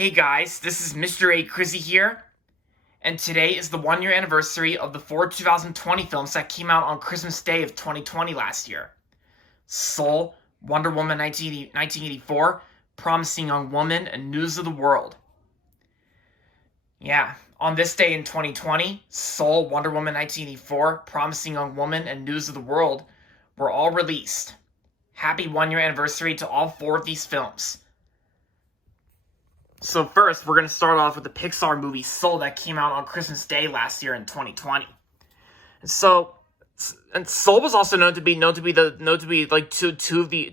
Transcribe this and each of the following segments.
Hey guys, this is Mr. A. Crizzy here, and today is the 1-year anniversary of the 2020 films that came out on Christmas Day of 2020 last year. Soul, Wonder Woman 1984, Promising Young Woman, and News of the World. Yeah, on this day in 2020, Soul, Wonder Woman 1984, Promising Young Woman, and News of the World were all released. Happy 1-year anniversary to all 4 of these films. So first, we're going to start off with the Pixar movie Soul that came out on Christmas Day last year in 2020. And Soul was also known to be like two of the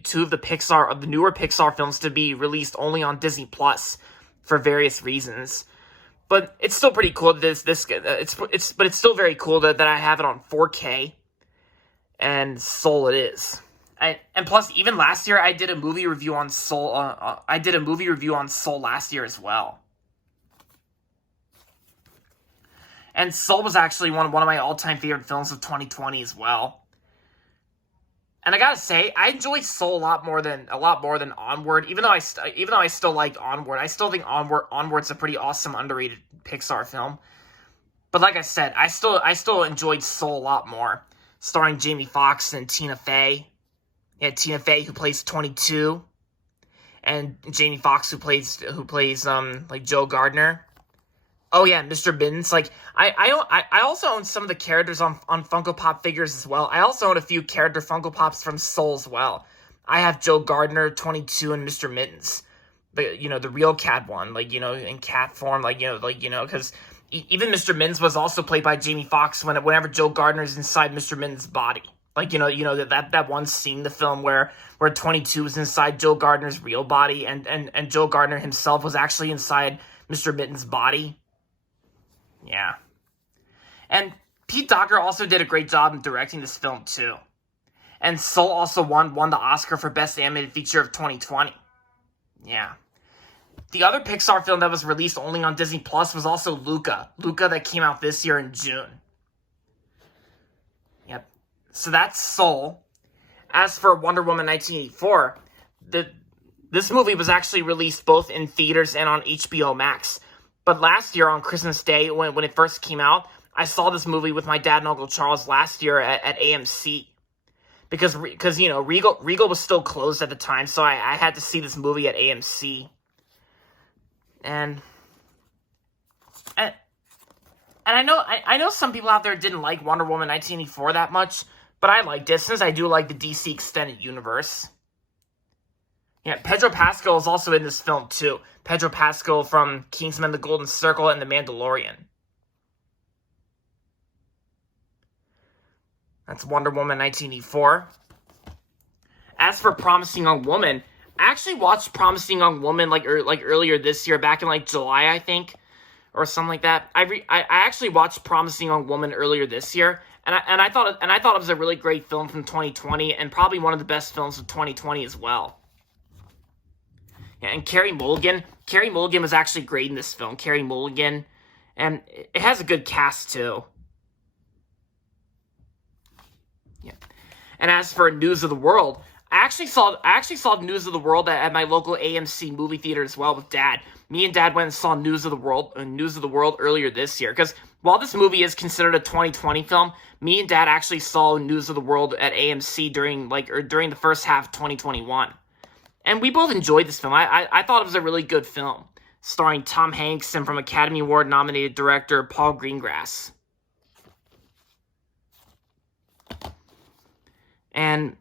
newer Pixar films to be released only on Disney Plus for various reasons. But it's still pretty cool that it's still very cool that I have it on 4K, and Soul it is. And plus, even last year, I did a movie review on Soul. I did a movie review on Soul last year as well. And Soul was actually one of my all-time favorite films of 2020 as well. And I gotta say, I enjoyed Soul a lot more than Onward. Even though I still liked Onward, I still think Onward's a pretty awesome, underrated Pixar film. But like I said, I still enjoyed Soul a lot more, starring Jamie Foxx and Tina Fey. Yeah, Tina Fey, who plays 22, and Jamie Foxx, who plays like Joe Gardner. Oh yeah, Mr. Mittens. Like I also own some of the characters on Funko Pop figures as well. I also own a few character Funko Pops from Soul as well. I have Joe Gardner, 22, and Mr. Mittens, the real cat one, in cat form, because even Mr. Mittens was also played by Jamie Foxx whenever Joe Gardner's inside Mr. Mittens' body. That one scene in the film where 22 was inside Joe Gardner's real body, and Joe Gardner himself was actually inside Mr. Mittens' body. Yeah. And Pete Docter also did a great job in directing this film, too. And Soul also won the Oscar for Best Animated Feature of 2020. Yeah. The other Pixar film that was released only on Disney Plus was also Luca. Luca that came out this year in June. Yep. So that's Soul. As for Wonder Woman 1984, this movie was actually released both in theaters and on HBO Max. But last year on Christmas Day, when it first came out, I saw this movie with my dad and Uncle Charles last year at AMC. Because Regal was still closed at the time, so I had to see this movie at AMC. And I know some people out there didn't like Wonder Woman 1984 that much, but I liked it since I do like the DC Extended Universe. Yeah, Pedro Pascal is also in this film too. Pedro Pascal from Kingsman: The Golden Circle and The Mandalorian. That's Wonder Woman 1984. As for Promising Young Woman, I actually watched Promising Young Woman earlier this year, back in July, I think, or something like that. I actually watched Promising Young Woman earlier this year, and I thought it was a really great film from 2020, and probably one of the best films of 2020 as well. Yeah, and Carey Mulligan was actually great in this film. Carey Mulligan, and it has a good cast too. Yeah, and as for News of the World, I actually saw News of the World at my local AMC movie theater as well with Dad. Me and Dad went and saw News of the World earlier this year, because while this movie is considered a 2020 film, me and Dad actually saw News of the World at AMC during the first half of 2021. And we both enjoyed this film. I thought it was a really good film, starring Tom Hanks and from Academy Award nominated director Paul Greengrass. And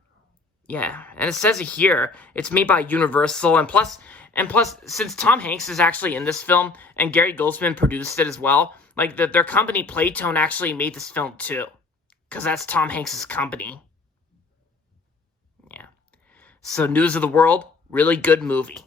yeah, and it says it here, it's made by Universal, and plus, since Tom Hanks is actually in this film, and Gary Goldsman produced it as well, their company Playtone actually made this film too, because that's Tom Hanks' company. Yeah. So News of the World, really good movie.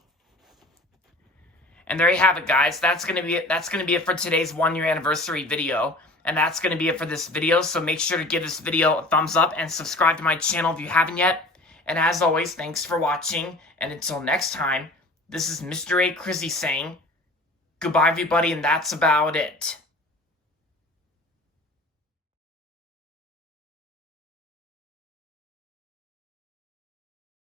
And there you have it, guys. That's gonna be it for today's 1-year anniversary video. And that's gonna be it for this video. So make sure to give this video a thumbs up and subscribe to my channel if you haven't yet. And as always, thanks for watching. And until next time, this is Mr. A. Crizzy saying goodbye, everybody, and that's about it.